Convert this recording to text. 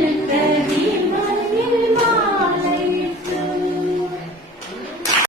Let